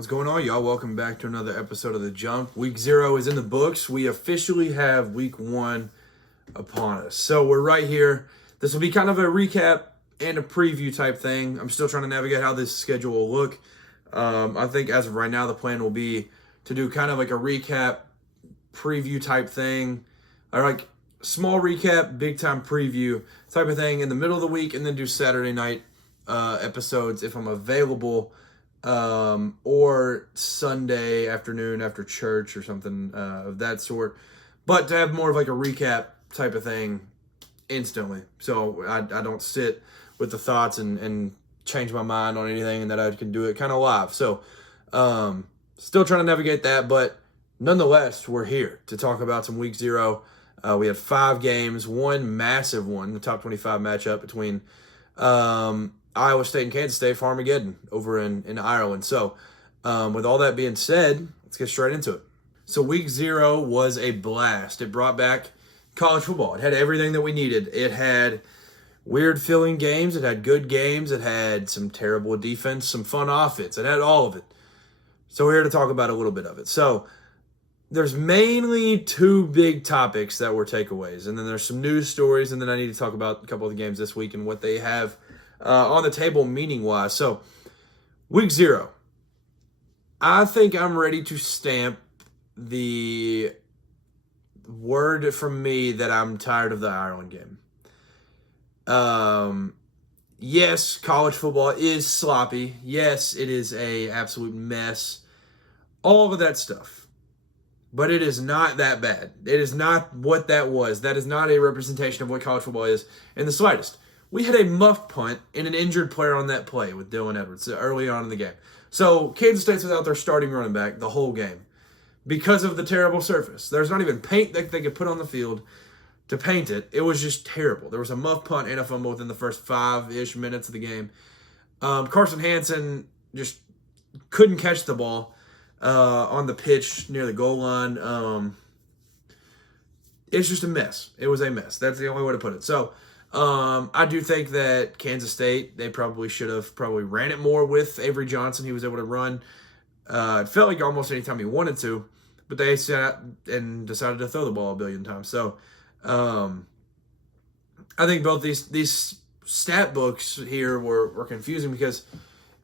What's going on, y'all? Welcome back to another episode of The Jump. Week 0 is in the books. We officially have Week 1 upon us. So we're right here. This will be kind of a recap and a preview type thing. I'm still trying to navigate how this schedule will look. I think as of right now, the plan will be to do kind of like a recap, preview type thing. Or like small recap, big time preview type of thing in the middle of the week, and then do Saturday night episodes if I'm available. Or Sunday afternoon after church or something of that sort. But to have more of like a recap type of thing instantly. So I don't sit with the thoughts and change my mind on anything, and that I can do it kind of live. So still trying to navigate that, but nonetheless, we're here to talk about some Week 0. We had 5 games, one massive one, the top 25 matchup between Iowa State and Kansas State, Farmageddon over in Ireland. So with all that being said, let's get straight into it. So Week 0 was a blast. It brought back college football. It had everything that we needed. It had weird feeling games. It had good games. It had some terrible defense, some fun offense. It had all of it. So we're here to talk about a little bit of it. So there's mainly 2 big topics that were takeaways. And then there's some news stories. And then I need to talk about a couple of the games this week and what they have on the table meaning-wise. So, Week 0. I think I'm ready to stamp the word from me that I'm tired of the Ireland game. Yes, college football is sloppy. Yes, it is a absolute mess. All of that stuff. But it is not that bad. It is not what that was. That is not a representation of what college football is in the slightest. We had a muffed punt and an injured player on that play with Dylan Edwards early on in the game. So Kansas State's without their starting running back the whole game because of the terrible surface. There's not even paint that they could put on the field to paint it. It was just terrible. There was a muffed punt and a fumble within the first 5-ish minutes of the game. Carson Hansen just couldn't catch the ball on the pitch near the goal line. It's just a mess. It was a mess. That's the only way to put it. So I do think that Kansas State, they probably should have ran it more with Avery Johnson. He was able to run. It felt like almost any time he wanted to, but they sat and decided to throw the ball a billion times. So I think both these stat books here were confusing because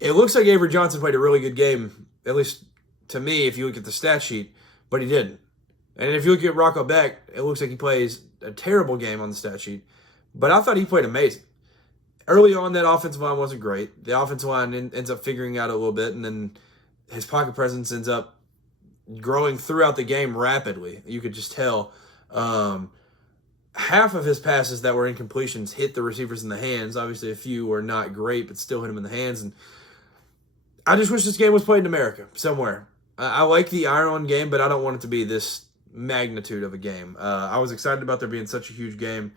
it looks like Avery Johnson played a really good game, at least to me, if you look at the stat sheet, but he didn't. And if you look at Rocco Beck, it looks like he plays a terrible game on the stat sheet. But I thought he played amazing. Early on, that offensive line wasn't great. The offensive line ends up figuring out a little bit, and then his pocket presence ends up growing throughout the game rapidly. You could just tell. Half of his passes that were incompletions hit the receivers in the hands. Obviously, a few were not great, but still hit him in the hands. And I just wish this game was played in America somewhere. I like the Ireland game, but I don't want it to be this magnitude of a game. I was excited about there being such a huge game.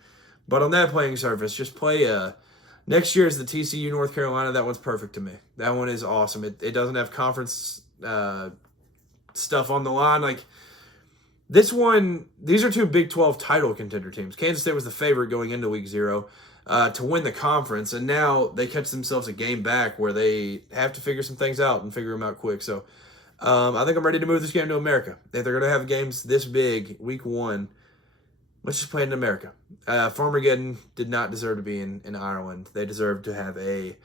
But on that playing surface, just play next year is the TCU North Carolina. That one's perfect to me. That one is awesome. It doesn't have conference stuff on the line. Like this one, these are 2 Big 12 title contender teams. Kansas State was the favorite going into Week 0 to win the conference, and now they catch themselves a game back where they have to figure some things out and figure them out quick. So I think I'm ready to move this game to America. If they're going to have games this big, Week 1, let's just play it in America. Farmageddon did not deserve to be in Ireland. They deserve to have a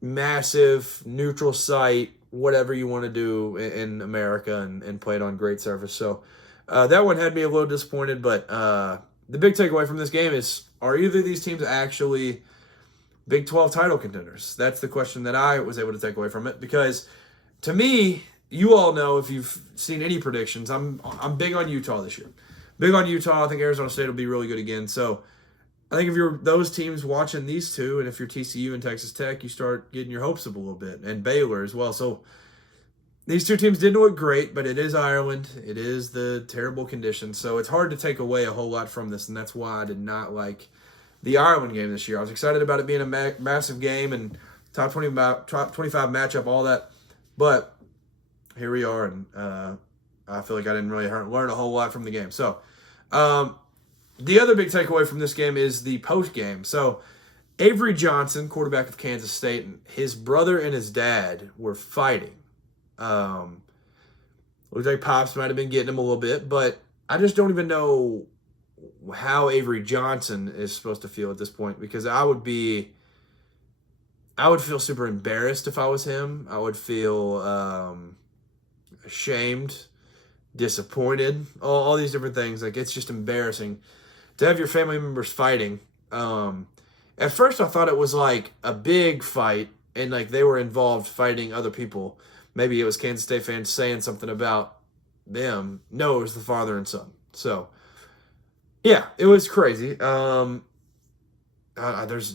massive neutral site, whatever you want to do in America, and play it on great surface. So that one had me a little disappointed, but the big takeaway from this game is, are either of these teams actually Big 12 title contenders? That's the question that I was able to take away from it, because to me, you all know if you've seen any predictions, I'm big on Utah this year. Big on Utah. I think Arizona State will be really good again. So I think if you're those teams watching these 2, and if you're TCU and Texas Tech, you start getting your hopes up a little bit, and Baylor as well. So these 2 teams didn't look great, but it is Ireland. It is the terrible conditions. So it's hard to take away a whole lot from this, and that's why I did not like the Ireland game this year. I was excited about it being a massive game and top 25 matchup, all that. But here we are, and I feel like I didn't really learn a whole lot from the game. So the other big takeaway from this game is the post game. So Avery Johnson, quarterback of Kansas State, and his brother and his dad were fighting Looks like Pops might have been getting him a little bit, but I just don't even know how Avery Johnson is supposed to feel at this point, because I would feel super embarrassed if I was him. I would feel ashamed, disappointed, all these different things. Like, it's just embarrassing to have your family members fighting. At first I thought it was like a big fight and like they were involved fighting other people. Maybe it was Kansas State fans saying something about them. No, it was the father and son. So, yeah, it was crazy. There's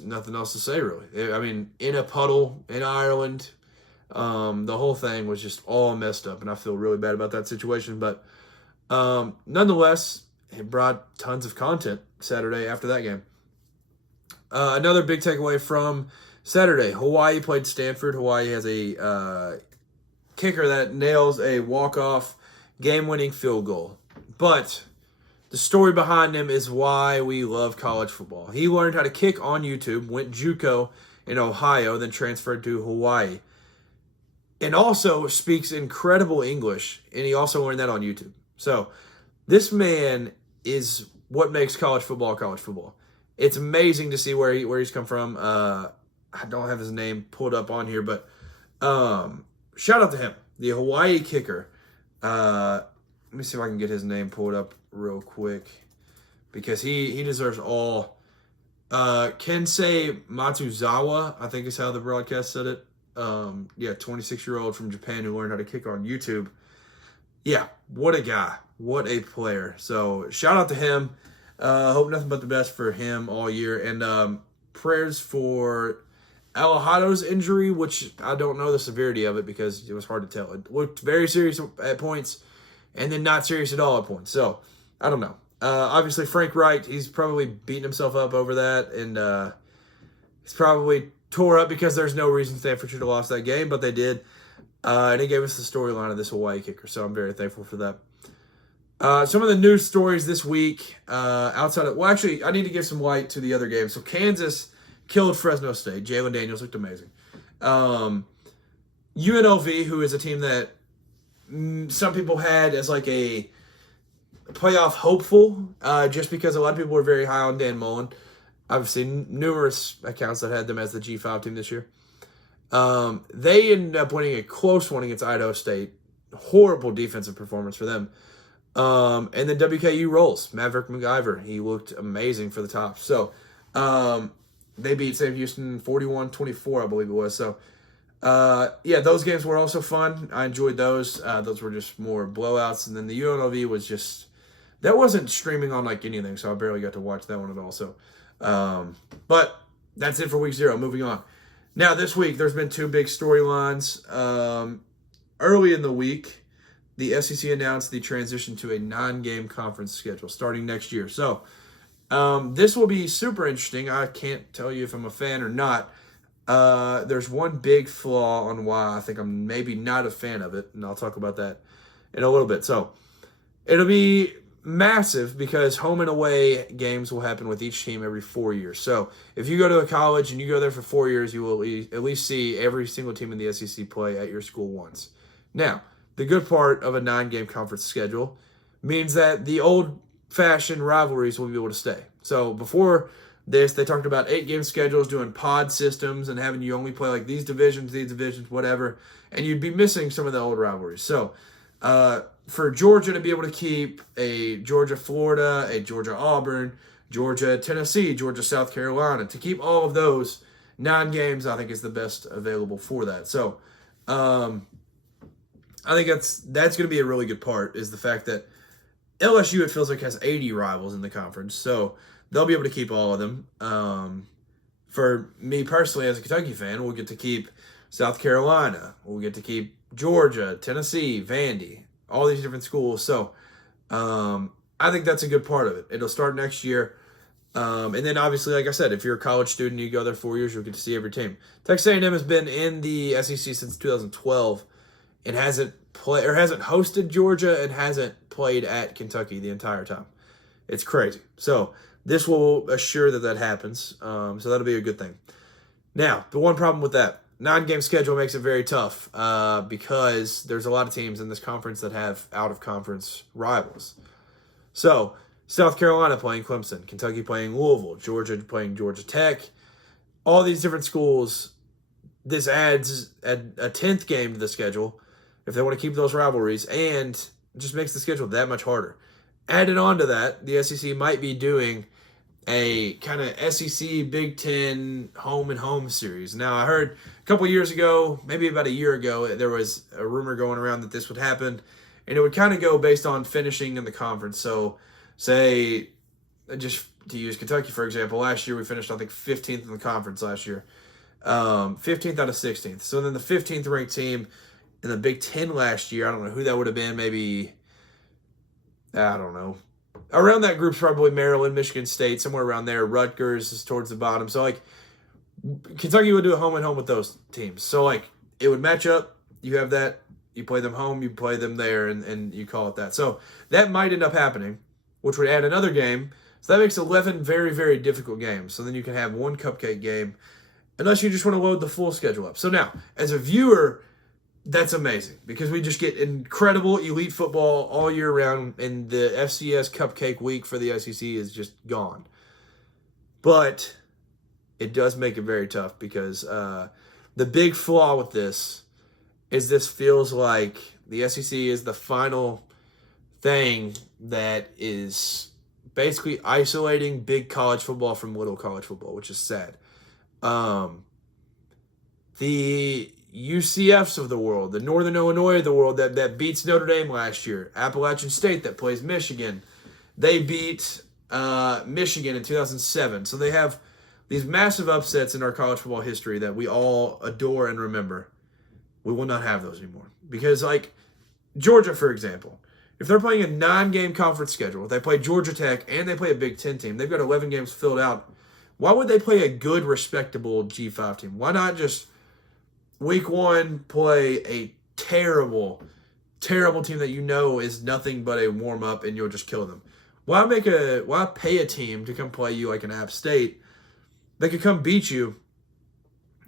nothing else to say, really. I mean, in a puddle in Ireland, the whole thing was just all messed up, and I feel really bad about that situation. But nonetheless, it brought tons of content Saturday after that game. Another big takeaway from Saturday, Hawaii played Stanford. Hawaii has a kicker that nails a walk-off game-winning field goal. But the story behind him is why we love college football. He learned how to kick on YouTube, went JUCO in Ohio, then transferred to Hawaii. And also speaks incredible English, and he also learned that on YouTube. So this man is what makes college football college football. It's amazing to see where he's come from. I don't have his name pulled up on here, but shout out to him, the Hawaii kicker. Let me see if I can get his name pulled up real quick, because he deserves all. Kensei Matsuzawa, I think is how the broadcast said it. 26-year-old from Japan who learned how to kick on YouTube. Yeah, what a guy. What a player. So shout out to him. Hope nothing but the best for him all year. And prayers for Alajado's injury, which I don't know the severity of it because it was hard to tell. It looked very serious at points and then not serious at all at points. So, I don't know. Obviously, Frank Wright, he's probably beating himself up over that. And he's probably tore up because there's no reason Stanford should have lost that game, but they did. And he gave us the storyline of this Hawaii kicker, so I'm very thankful for that. Some of the news stories this week, outside of... Well, actually, I need to give some light to the other games. So, Kansas killed Fresno State. Jalen Daniels looked amazing. UNLV, who is a team that some people had as like a playoff hopeful, just because a lot of people were very high on Dan Mullen. I've seen numerous accounts that had them as the G5 team this year. They ended up winning a close one against Idaho State. Horrible defensive performance for them. And then WKU rolls. Maverick McIver. He looked amazing for the top. So, they beat Sam Houston 41-24, I believe it was. So, those games were also fun. I enjoyed those. Those were just more blowouts. And then the UNLV was just... That wasn't streaming on like anything, so I barely got to watch that one at all. So, but that's it for week 0. Moving on. Now, this week, there's been 2 big storylines. Early in the week, the SEC announced the transition to a 9-game conference schedule starting next year. So, this will be super interesting. I can't tell you if I'm a fan or not. There's one big flaw on why I think I'm maybe not a fan of it, and I'll talk about that in a little bit. So, it'll be massive because home and away games will happen with each team every 4 years. So if you go to a college and you go there for 4 years, you will at least see every single team in the SEC play at your school once. Now, the good part of a 9-game conference schedule means that the old-fashioned rivalries will be able to stay. So before this, they talked about 8-game schedules, doing pod systems, and having you only play like these divisions, whatever, and you'd be missing some of the old rivalries. So, for Georgia to be able to keep a Georgia-Florida, a Georgia-Auburn, Georgia-Tennessee, Georgia-South Carolina, to keep all of those 9 games, I think is the best available for that. So, I think that's going to be a really good part, is the fact that LSU, it feels like, has 80 rivals in the conference. So, they'll be able to keep all of them. For me personally, as a Kentucky fan, we'll get to keep South Carolina. We'll get to keep Georgia, Tennessee, Vandy, all these different schools. So I think that's a good part of it. It'll start next year. And then obviously, like I said, if you're a college student, you go there 4 years, you'll get to see every team. Texas A&M has been in the SEC since 2012 and hasn't hosted Georgia and hasn't played at Kentucky the entire time. It's crazy. So this will assure that happens. So that'll be a good thing. Now, the one problem with that, 9-game schedule makes it very tough because there's a lot of teams in this conference that have out-of-conference rivals. So, South Carolina playing Clemson, Kentucky playing Louisville, Georgia playing Georgia Tech. All these different schools, this adds a 10th game to the schedule if they want to keep those rivalries, and just makes the schedule that much harder. Added on to that, the SEC might be doing a kind of SEC Big Ten home and home series. Now, I heard a couple years ago, maybe about a year ago, there was a rumor going around that this would happen, and it would kind of go based on finishing in the conference. So, say, just to use Kentucky, for example, last year we finished, I think, 15th in the conference last year. 15th out of 16th. So then the 15th ranked team in the Big Ten last year, I don't know who that would have been, maybe, I don't know. Around that group's probably Maryland, Michigan State, somewhere around there. Rutgers is towards the bottom. So, like, Kentucky would do a home and home with those teams. So, like, it would match up. You have that. You play them home. You play them there, and you call it that. So, that might end up happening, which would add another game. So, that makes 11 very, very difficult games. So, then you can have one cupcake game, unless you just want to load the full schedule up. So, now, as a viewer, that's amazing because we just get incredible elite football all year round, and the FCS Cupcake Week for the SEC is just gone. But it does make it very tough because the big flaw with this is this feels like the SEC is the final thing that is basically isolating big college football from little college football, which is sad. The UCFs of the world, the Northern Illinois of the world that beats Notre Dame last year, Appalachian State that plays Michigan, they beat Michigan in 2007. So they have these massive upsets in our college football history that we all adore and remember. We will not have those anymore. Because, like, Georgia, for example, if they're playing a 9-game conference schedule, if they play Georgia Tech and they play a Big Ten team, they've got 11 games filled out. Why would they play a good, respectable G5 team? Why not just Week 1 play a terrible, terrible team that you know is nothing but a warm-up and you'll just kill them? Why pay a team to come play you like an App State that could come beat you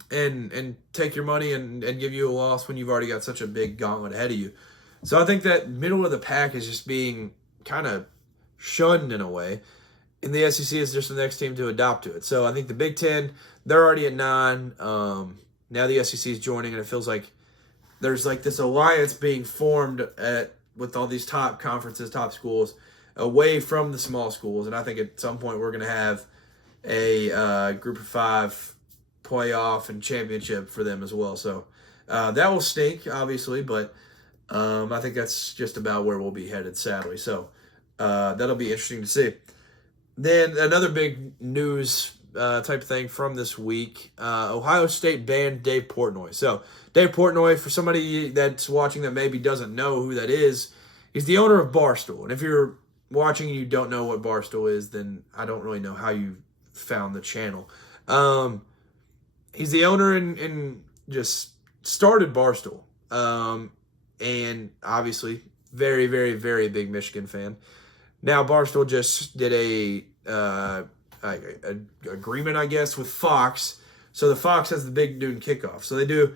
and take your money and give you a loss when you've already got such a big gauntlet ahead of you? So I think that middle of the pack is just being kind of shunned in a way, and the SEC is just the next team to adopt to it. So I think the Big Ten, they're already at 9. Now the SEC is joining, and it feels like there's like this alliance being formed with all these top conferences, top schools, away from the small schools. And I think at some point we're going to have a group of 5 playoff and championship for them as well. So that will stink, obviously, but I think that's just about where we'll be headed, sadly. So that'll be interesting to see. Then another big news type thing from this week, Ohio State banned Dave Portnoy. So Dave Portnoy, for somebody that's watching that maybe doesn't know who that is, he's the owner of Barstool. And if you're watching and you don't know what Barstool is, then I don't really know how you found the channel. He's the owner and just started Barstool. And obviously very, very, very big Michigan fan. Now Barstool just did a agreement, I guess, with Fox. So the Fox has the Big Noon Kickoff. So they do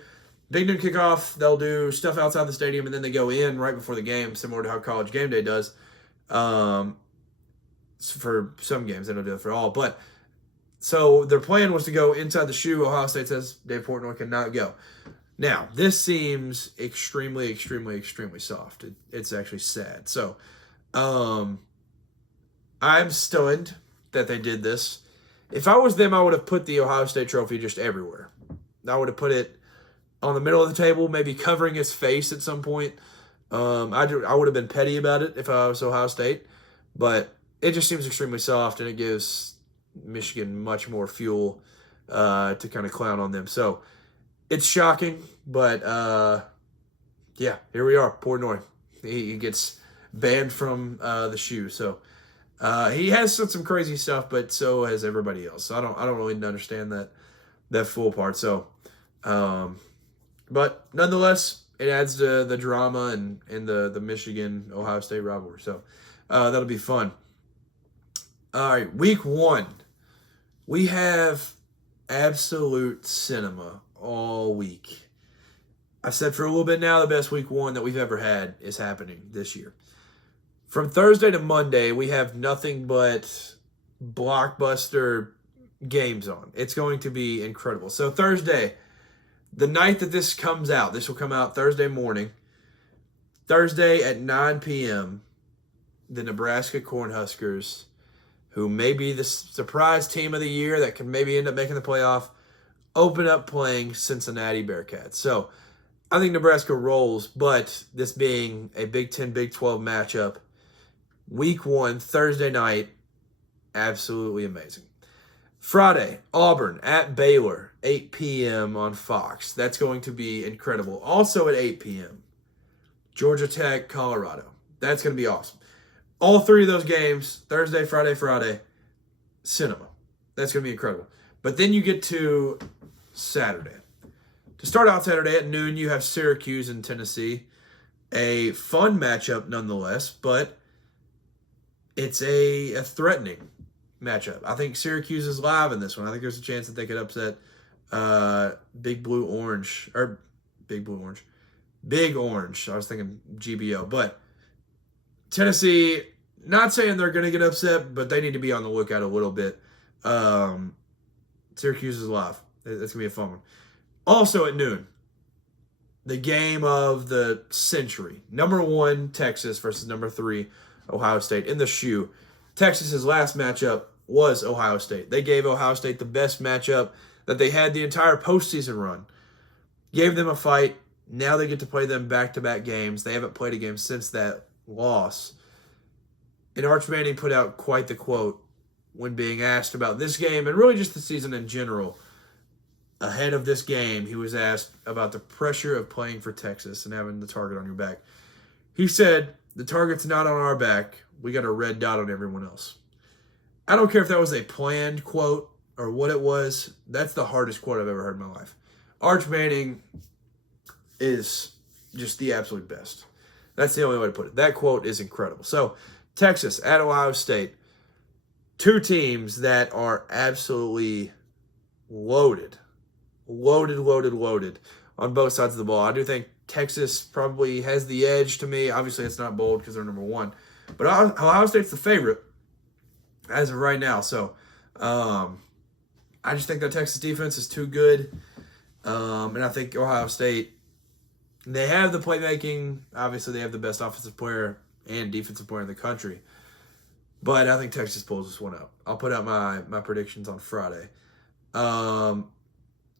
Big Noon Kickoff. They'll do stuff outside the stadium, and then they go in right before the game, similar to how College Game Day does. For some games, they don't do it for all. But so their plan was to go inside the shoe. Ohio State says Dave Portnoy cannot go. Now, this seems extremely, extremely, extremely soft. It's actually sad. So I'm stunned that they did this. If I was them, I would have put the Ohio State trophy just everywhere. I would have put it on the middle of the table, maybe covering his face at some point. I would have been petty about it if I was Ohio State, but it just seems extremely soft, and it gives Michigan much more fuel to kind of clown on them. So it's shocking, but yeah, here we are. Portnoy, he gets banned from the shoe. So he has said some crazy stuff, but so has everybody else. So I don't really understand that full part. So, but nonetheless, it adds to the drama and the Michigan-Ohio State rivalry. So that'll be fun. All right, week 1. We have absolute cinema all week. I've said for a little bit now the best week one that we've ever had is happening this year. From Thursday to Monday, we have nothing but blockbuster games on. It's going to be incredible. So Thursday, the night that this comes out, this will come out Thursday morning. Thursday at 9 p.m., the Nebraska Cornhuskers, who may be the surprise team of the year that can maybe end up making the playoff, open up playing Cincinnati Bearcats. So I think Nebraska rolls, but this being a Big Ten, Big 12 matchup, week one, Thursday night, absolutely amazing. Friday, Auburn at Baylor, 8 p.m. on Fox. That's going to be incredible. Also at 8 p.m., Georgia Tech, Colorado. That's going to be awesome. All three of those games, Thursday, Friday, cinema. That's going to be incredible. But then you get to Saturday. To start out Saturday at noon, you have Syracuse and Tennessee. A fun matchup nonetheless, but it's a threatening matchup. I think Syracuse is live in this one. I think there's a chance that they could upset Big Orange. I was thinking GBO. But Tennessee, not saying they're going to get upset, but they need to be on the lookout a little bit. Syracuse is live. That's going to be a fun one. Also at noon, the game of the century. Number 1, Texas versus number 3, Ohio State in the shoe. Texas's last matchup was Ohio State. They gave Ohio State the best matchup that they had the entire postseason run. Gave them a fight. Now they get to play them back-to-back games. They haven't played a game since that loss. And Arch Manning put out quite the quote when being asked about this game and really just the season in general. Ahead of this game, he was asked about the pressure of playing for Texas and having the target on your back. He said, "The target's not on our back. We got a red dot on everyone else." I don't care if that was a planned quote or what it was. That's the hardest quote I've ever heard in my life. Arch Manning is just the absolute best. That's the only way to put it. That quote is incredible. So, Texas at Ohio State. Two teams that are absolutely loaded on both sides of the ball. I do think Texas probably has the edge to me. Obviously, it's not bold because they're number 1. But Ohio State's the favorite as of right now. So, I just think that Texas defense is too good. And I think Ohio State, they have the playmaking. Obviously, they have the best offensive player and defensive player in the country. But I think Texas pulls this one out. I'll put out my predictions on Friday.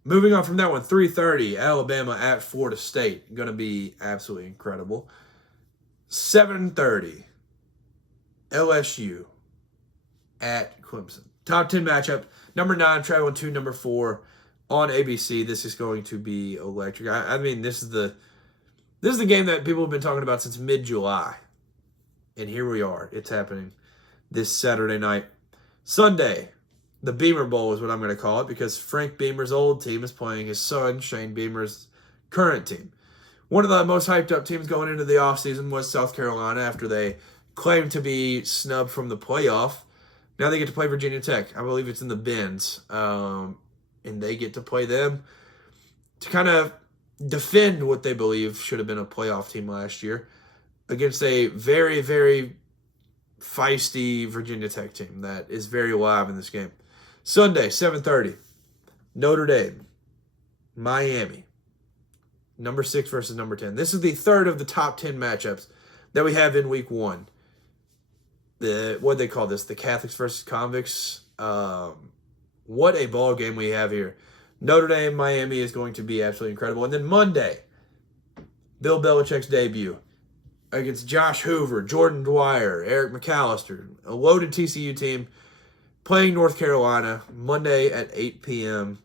Moving on from that one, 3:30, Alabama at Florida State. Going to be absolutely incredible. 7:30, LSU at Clemson. Top 10 matchup. Number 9 traveling to number 4 on ABC. This is going to be electric. I mean, this is the game that people have been talking about since mid-July. And here we are. It's happening this Saturday night. Sunday, the Beamer Bowl is what I'm going to call it because Frank Beamer's old team is playing his son, Shane Beamer's current team. One of the most hyped up teams going into the offseason was South Carolina after they claimed to be snubbed from the playoff. Now they get to play Virginia Tech. I believe it's in the Benz. And they get to play them to kind of defend what they believe should have been a playoff team last year against a very, very feisty Virginia Tech team that is very alive in this game. Sunday, 7:30, Notre Dame, Miami, number 6 versus number 10. This is the third of the top 10 matchups that we have in week 1. What do they call this? The Catholics versus Convicts. What a ball game we have here. Notre Dame, Miami is going to be absolutely incredible. And then Monday, Bill Belichick's debut against Josh Hoover, Jordan Dwyer, Eric McAllister, a loaded TCU team playing North Carolina Monday at 8 p.m.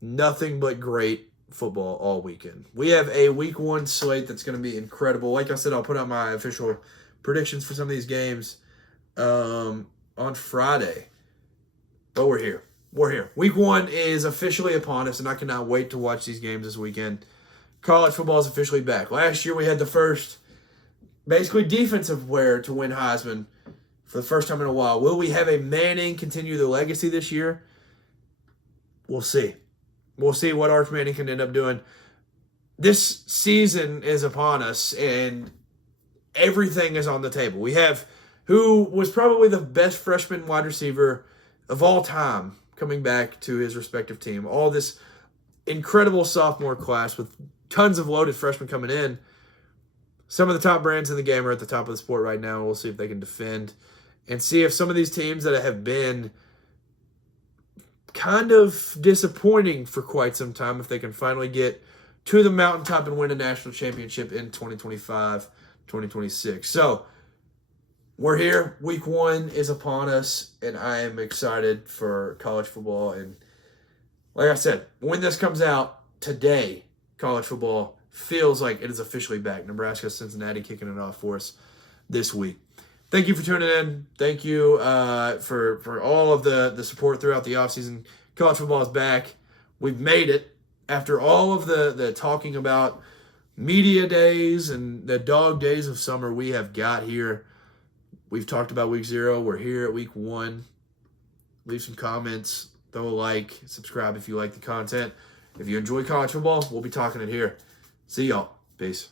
Nothing but great football all weekend. We have a week 1 slate that's going to be incredible. Like I said, I'll put out my official predictions for some of these games on Friday. But we're here. We're here. Week 1 is officially upon us, and I cannot wait to watch these games this weekend. College football is officially back. Last year we had the first, basically, defensive player to win Heisman for the first time in a while. Will we have a Manning continue the legacy this year? We'll see. We'll see what Arch Manning can end up doing. This season is upon us, and everything is on the table. We have who was probably the best freshman wide receiver of all time coming back to his respective team. All this incredible sophomore class with tons of loaded freshmen coming in. Some of the top brands in the game are at the top of the sport right now. We'll see if they can defend and see if some of these teams that have been kind of disappointing for quite some time, if they can finally get to the mountaintop and win a national championship in 2025, 2026. So we're here. Week 1 is upon us, and I am excited for college football. And like I said, when this comes out today, college football feels like it is officially back. Nebraska, Cincinnati kicking it off for us this week. Thank you for tuning in. Thank you for all of the support throughout the offseason. College football is back. We've made it. After all of the talking about media days and the dog days of summer, we have got here. We've talked about week 0. We're here at week 1. Leave some comments. Throw a like. Subscribe if you like the content. If you enjoy college football, we'll be talking it here. See y'all. Peace.